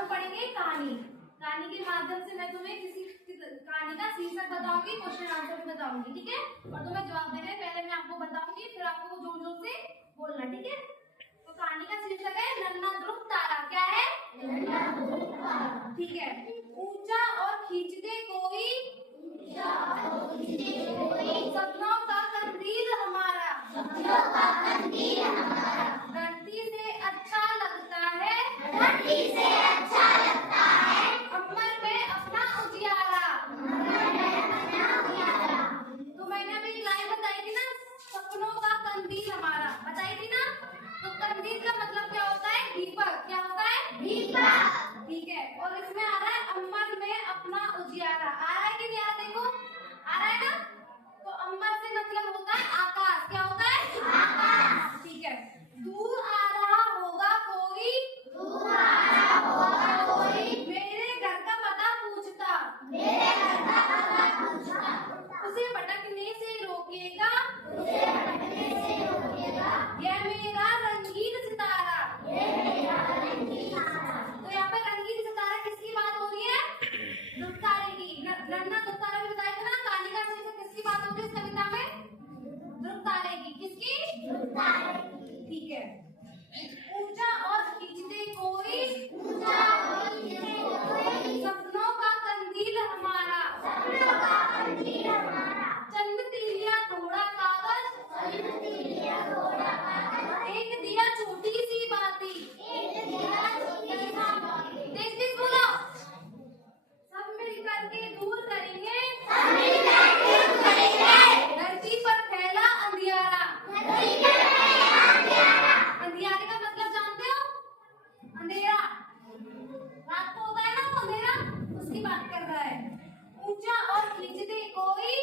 हम पढ़ेंगे कहानी। कहानी के माध्यम से मैं तुम्हें किसी कहानी का शीर्षक बताऊंगी, क्वेश्चन आंसर भी बताऊंगी, ठीक है। और तुम्हें जवाब देने पहले मैं आपको बताऊंगी, फिर आपको जोर जोर से बोलना, ठीक है। तो कहानी का शीर्षक है नन्हा ध्रुव तारा। क्या है? नन्हा ध्रुव तारा, ठीक है। ऊंचा और खींचते कोई, सपनों का कंदील हमारा, धरती से अच्छा लगता है, अम्बर में अपना उजियारा। तो मैंने अभी लाइन बताई थी ना, सपनों का कंदील हमारा, बताई थी ना। तो कंदील का मतलब क्या होता है? दीपक। क्या होता है? दीपक, ठीक है। और इसमें आ रहा है अम्बर में अपना उजियारा। आ रहा है कि नहीं आ रहा? देखो आ रहा है ना। तो अम्बर से मतलब होता है आकाश। क्या होता है? आकाश, ठीक है। दूर आ रहा होगा कोई, मेरे घर का पता पूछता, उसे भटकने से रोकेगा, यह मेरा रंगीन सितारा। तो यहाँ पे रंगीन सितारा किसकी बात हो रही है? ध्रुव तारे की। नन्हा ध्रुव तारा भी बताया था ना। कहानी का शीर्षक किसकी बात हो रही है इस कविता में? ध्रुव तारे की। किसकी? ध्रुव तारे की, ठीक है। ऊंचा और खींचते कोई, सपनों का कंदील हमारा, चंद तीलियां थोड़ा कागज, एक दिया छोटी सी बाती। देख देख बोलो, सब मिलकर के दूर करेंगे, धरती पर फैला अंधियारा। अंधियारे का मतलब जानते हो? अंधेरा, रात को होता है ना वो अंधेरा, उसकी बात कर रहा है। ऊंचा और खींचते कोई,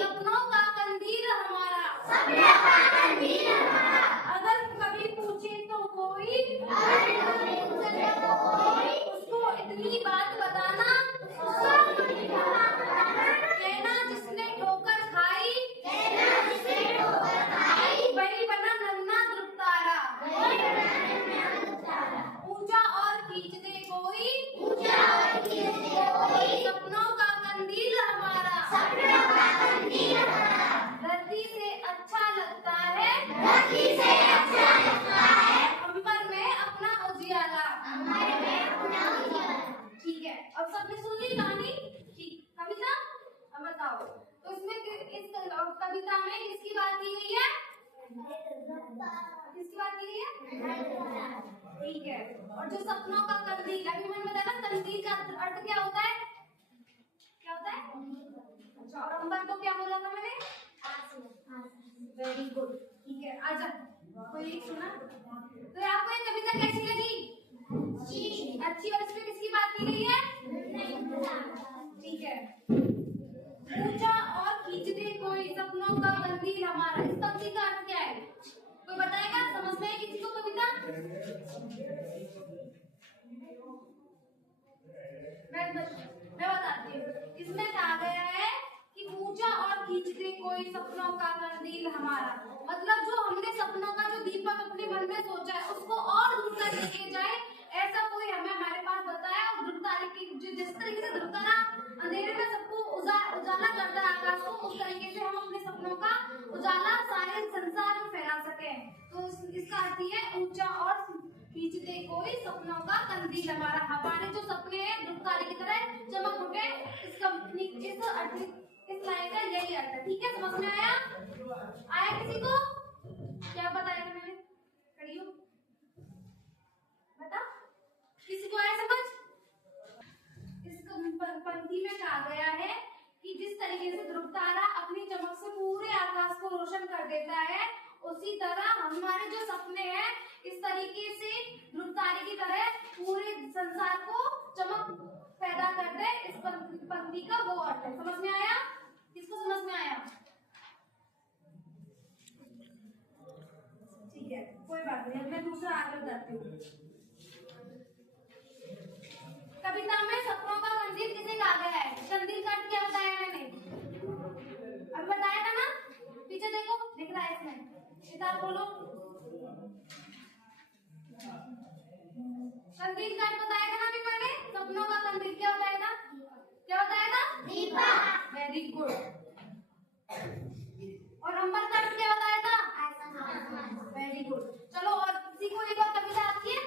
सपनों का कंदील हमारा, अगर कभी पूछे तो कोई, उसको इतनी बात बताना, कहना जिसने ठोकर खाई, वही बना नन्हा ध्रुव तारा। ऊंचा और खींचते कोई, सपनों का कंदील हमारा, धरती से अच्छा लगता है, अम्बर में अपना उजियारा। ठीक है, अब सबने सुन ली कहानी, ठीक। कविता अब बताओ, तो इसमें इस कविता में किसकी बात की गई है? किसकी बात की गई है? ठीक है। और जो सपनों का कंदील, अभी मैंने बताया ना, कंदील का अर्थ क्या होता है? क्या होता है? अच्छा, और अम्बर को क्या बोला था मैंने? वेरी गुड, ठीक है। आजा, कोई एक सुना। तो आपको ये कविता कैसी लगी? अच्छी। और इसमें किसकी बात की गई है? ठीक है। ऊंचा और खींचते कोई, सपनों का कंदील हमारा, इस पंक्ति का अर्थ क्या है? कोई बताएगा? समझ में है किसी को कविता? मैं बताती हूँ। इसमें कहा गया है कि ऊंचा और खींचते कोई, सपनों का कंदील हमारा, मतलब जो हमने सपनों का जो दीपक अपने मन में सोचा है उसको और दूर तक लेके जाए, ऐसा कोई हमें हमारे पास बताया। और ध्रुव तारे की जिस तरीके से ध्रुव तारा अंधेरे में सबको उजाला करता है आकाश को, उस तरीके से हम अपने सपनों का उजाला सारे संसार में फैला सके। तो इसका अर्थ है ऊंचा और खींचते कोई, सपनों का कंदील हमारा। हमारे जो सपने हैं ध्रुव तारे की तरह चमक उठे, इस लाइन का यही अर्थ है। ठीक है, समझ में आया? आया किसी को? क्या बताया था मैंने? खड़ी हो, बता, किसी को आया समझ? इस पंक्ति में कहा गया है कि जिस तरीके से ध्रुव तारा अपनी चमक से पूरे आकाश को रोशन कर देता है, उसी तरह हमारे जो सपने हैं इस तरीके से ध्रुव तारे की तरह पूरे संसार को चमक पैदा कर दे। इस पंक्ति का वो अर्थ है। समझ में आया? किसको समझ में आया? ठीक है, कोई बात नहीं, मैं दूसरा आगे बताती हूँ। कविता में सपनों का कंदील किसे कहा गया है? कंदील का अर्थ क्या बताया मैंने? अब बताया था ना। पीछे देखो, दिख रहा है इसमें, सितार बोलो। कंदील का बताया था ना अभी मैंने, सपनों का कंदील क्या बताया था? क्या बताया था? दीपक। Very good. और अंबर का क्या बताया था? Very good. चलो, और किसी को एक और कविता आती है?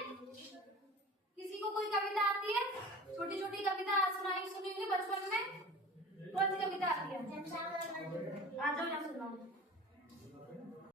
किसी को कोई कविता आती है? छोटी छोटी कविता सुनाई सुनी होंगी बचपन में। कौन सी कविता आती है? आ जाओ यहाँ सुनाओ।